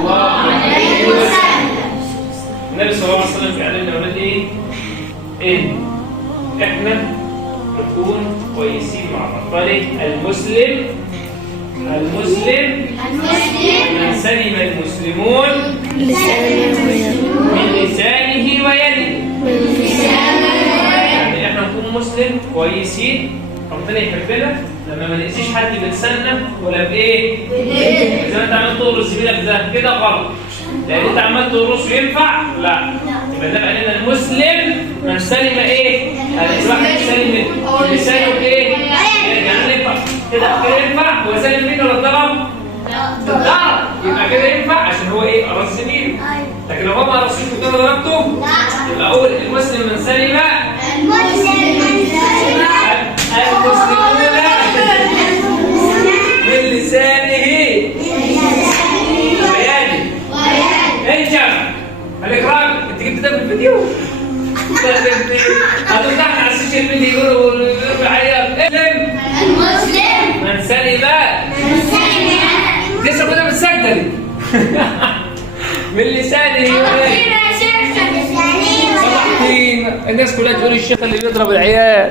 الله عليه وسلم. النبي صلى الله عليه وسلم بيعلمنا اولاد ايه؟ احنا نكون كويسين مع بعض. المسلم من سلم المسلمون من لسانه ويده. يعني احنا نكون مسلم كويسين، ربنا يحبنا لما ما نأذيش حد بلساننا ولا بايه؟ اذا انت عمال تقرص زميلك ده كده غلط، لان انت عمال تقرصه ينفع؟ لا. يبقى ده علينا المسلم من سلم ايه؟ الواحد سلم لسانه ايه؟ يعني ينفع كده ينفع هو سلم منه ولا اتضرب؟ اتضرب، يبقى كده ينفع عشان هو ايه؟ قرص زميله. لكن لو هو ما قرصوش وانت ضربته يبقى اول المسلم من سلم المسلمون من لسانه ويده. انجح الاكرام. انت جبت ده في الفيديو؟ هتفتحنا على السوشيال ميديا يقولوا المسلم من سلم لسه كنا بالسجده دي من لسانه ويده. الناس كلها تقول الشيخ اللي بيضرب العيال.